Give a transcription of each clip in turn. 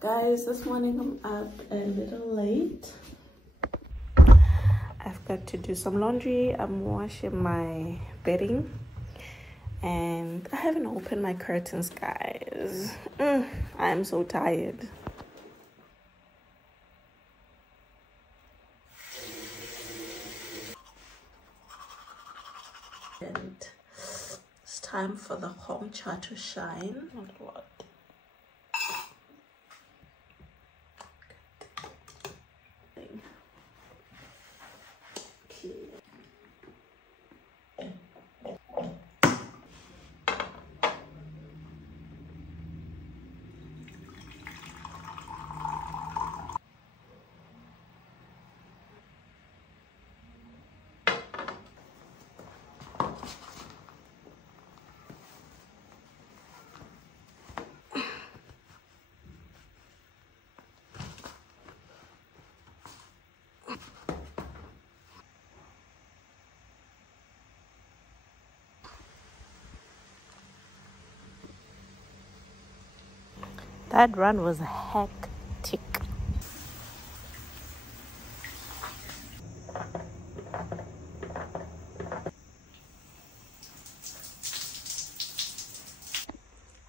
Guys, this morning I'm up a little late. I've got to do some laundry. I'm washing my bedding and I haven't opened my curtains, guys. I'm so tired. And it's time for the home chart to shine. Not what? That run was hectic.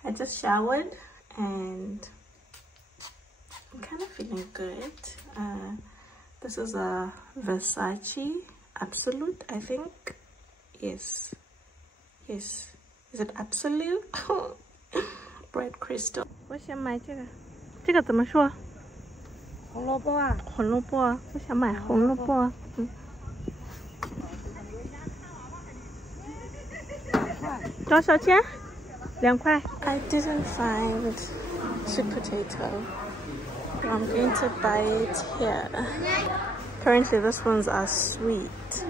I just showered and I'm kind of feeling good. This is a Versace Absolute, I think. Yes. Is it Absolute? Bread crystal. 我想买这个，这个怎么说？红萝卜啊，红萝卜啊，我想买红萝卜啊。多少钱？2块。I didn't find sweet potato. I'm going to buy it here. Apparently, these ones are sweet.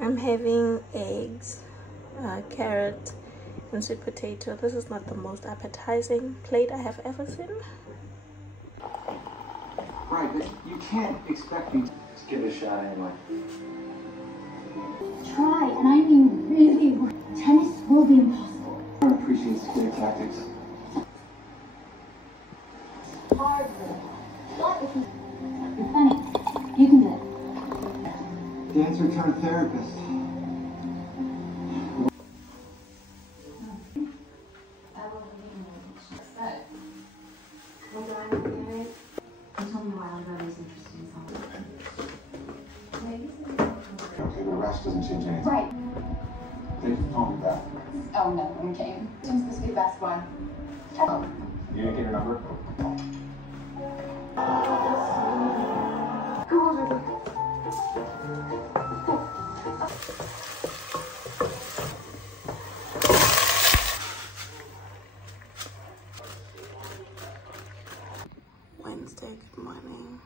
I'm having eggs, carrot, and sweet potato. This is not the most appetizing plate I have ever seen. Right, but you can't expect me. Just give it a shot anyway. Try, and I mean really. Tennis will be impossible. I appreciate scare tactics. Hard. What if you're funny? You can do it. Dancer turned therapist. Doesn't change anything. Right. They told me that. Oh no, okay. Tim's supposed to be the best one. Oh. You didn't get her number? Wednesday, good morning.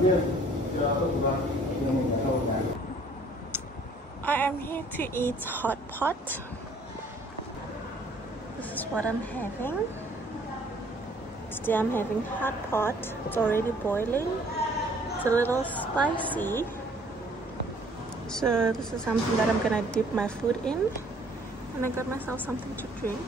I am here to eat hot pot. This is what I'm having. Today I'm having hot pot. It's already boiling. It's a little spicy. So this is something that I'm gonna dip my food in. And I got myself something to drink.